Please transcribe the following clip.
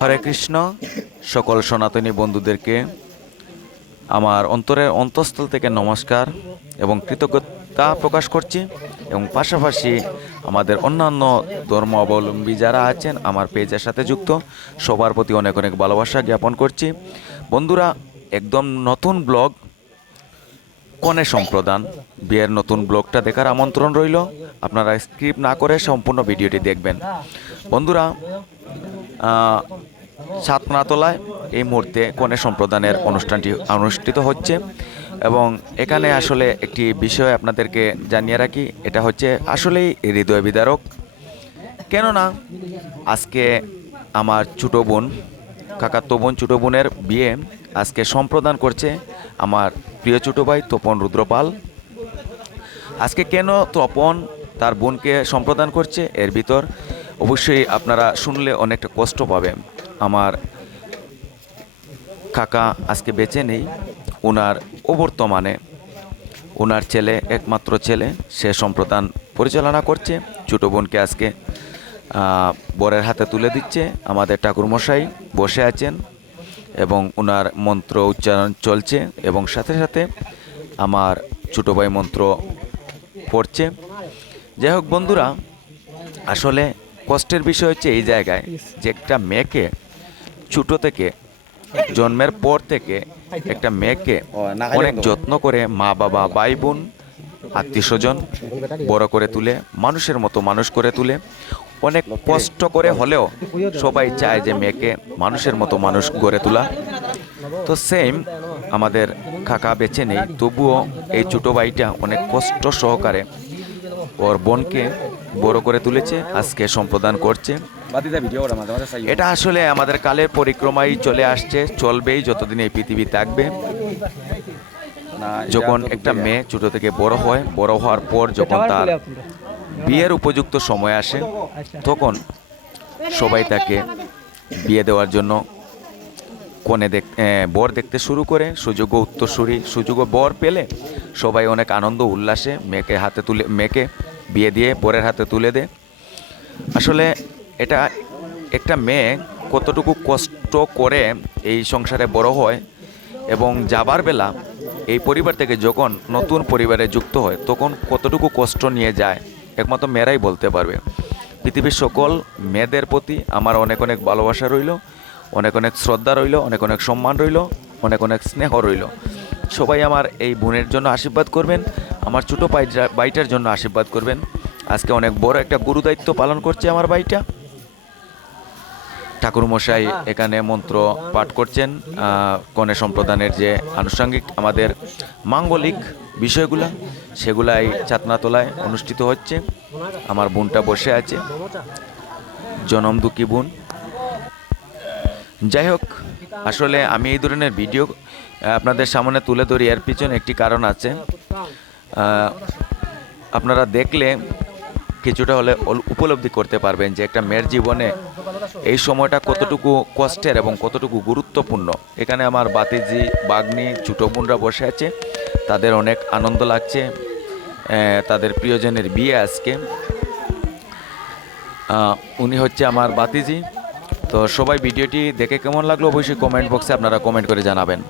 হরে কৃষ্ণ, সকল সনাতনী বন্ধুদেরকে আমার অন্তরের অন্তঃস্থল থেকে নমস্কার এবং কৃতজ্ঞতা প্রকাশ করছি এবং পাশাপাশি আমাদের অন্যান্য ধর্ম অবলম্বী যারা আছেন, আমার পেজের সাথে যুক্ত, সবার প্রতি অনেক অনেক ভালোবাসা জ্ঞাপন করছি। বন্ধুরা, একদম নতুন ব্লগ, কনে সম্প্রদান, বিয়ের নতুন ব্লগটা দেখার আমন্ত্রণ রইল। আপনারা স্ক্রিপ্ট না করে সম্পূর্ণ ভিডিওটি দেখবেন। বন্ধুরা সাতনাতলায় এই মুহূর্তে কনে সম্প্রদানের অনুষ্ঠানটি অনুষ্ঠিত হচ্ছে এবং এখানে আসলে একটি বিষয় আপনাদেরকে জানিয়ে রাখি, এটা হচ্ছে আসলেই হৃদয় বিদারক। কেননা আজকে আমার ছোটো বোন, কাকাতো বোন, ছোটো বোনের বিয়ে আজকে সম্প্রদান করছে আমার প্রিয় ছোটো ভাই তপন রুদ্রপাল। আজকে কেন তপন তার বোনকে সম্প্রদান করছে? এর ভিতর অবশ্যই আপনারা শুনলে অনেকটা কষ্ট পাবেন। আমার কাকা আজকে বেঁচে নেই ওনার অবর্তমানে। ওনার ছেলে, একমাত্র ছেলে, সে সম্প্রদান পরিচালনা করছে। ছোটো বোনকে আজকে বরের হাতে তুলে দিচ্ছে। আমাদের ঠাকুরমশাই বসে আছেন এবং ওনার মন্ত্র উচ্চারণ চলছে এবং সাথে সাথে আমার ছোটো ভাই মন্ত্র পড়ছে। যাই হোক বন্ধুরা, আসলে কষ্টের বিষয় হচ্ছে এই জায়গায় যে একটা মেয়েকে ছোটো থেকে জন্মের পর থেকে একটা মেয়েকে অনেক যত্ন করে মা বাবা ভাই বোন আত্মীয় স্বজন বড় করে তুলে মানুষের মতো মানুষ করে তুলে অনেক কষ্ট করে হলেও সবাই চায় যে মেয়েকে মানুষের মতো মানুষ গড়ে তোলা। তো সেম আমাদের কাকা বেছে নেই তবুও এই ছোটো ভাইটা অনেক কষ্ট সহকারে ওর বোনকে বড় করে তুলেছে, আজকে সম্প্রদান করছে। এটা আসলে আমাদের কালের পরিক্রমায় চলে আসছে, চলবেই যতদিন এই পৃথিবী থাকবে। যখন একটা মেয়ে ছোট থেকে বড় হয়, বড় হওয়ার পর যখন তার বিয়ের উপযুক্ত সময় আসে, তখন সবাই তাকে বিয়ে দেওয়ার জন্য কনে দেখ বর দেখতে শুরু করে সুযোগ্য উত্তরসূরি সুযোগ্য বর পেলে সবাই অনেক আনন্দ, উল্লাসে মেয়েকে হাতে তুলে, মেয়েকে বিয়ে দিয়ে বরের হাতে তুলে দে। আসলে এটা একটা মেয়ে কতটুকু কষ্ট করে এই সংসারে বড় হয় এবং যাবার বেলা এই পরিবার থেকে যখন নতুন পরিবারে যুক্ত হয়, তখন কতটুকু কষ্ট নিয়ে যায়, একমাত্র মেয়েরাই বলতে পারবে। পৃথিবীর সকল মেয়েদের প্রতি আমার অনেক অনেক ভালোবাসা রইল, অনেক অনেক শ্রদ্ধা রইল, অনেক অনেক সম্মান রইল, অনেক অনেক স্নেহ রইল। সবাই আমার এই বোনের জন্য আশীর্বাদ করবেন আমার ছোটো বাইটার জন্য আশীর্বাদ করবেন। আজকে অনেক বড় একটা গুরু দায়িত্ব পালন করছে আমার ভাইটা। ঠাকুরমশাই এখানে মন্ত্র পাঠ করছেন কনে সম্প্রদানের যে আনুষঙ্গিক আমাদের মাঙ্গলিক বিষয়গুলো সেগুলাই চাতনাতলায় অনুষ্ঠিত হচ্ছে। আমার বোনটা বসে আছে। জনম দুঃখী বোন। যাই হোক, আসলে আমি এই ধরনের ভিডিও আপনাদের সামনে তুলে ধরি। এর পিছনে একটি কারণ আছে। আপনারা দেখলে কিছুটা হলে উপলব্ধি করতে পারবেন যে একটা মেয়ের জীবনে এই সময়টা কতটুকু কষ্টের এবং কতটুকু গুরুত্বপূর্ণ। এখানে আমার বাতিজি, বাগ্নি, ছোটো বোনরা বসে আছে। তাদের অনেক আনন্দ লাগছে। তাদের প্রিয়জনের বিয়ে আজকে। উনি হচ্ছে আমার বাতিজি। তো সবাই ভিডিওটি দেখে কেমন লাগল অবশ্যই কমেন্ট বক্সে আপনারা কমেন্ট করে জানাবেন।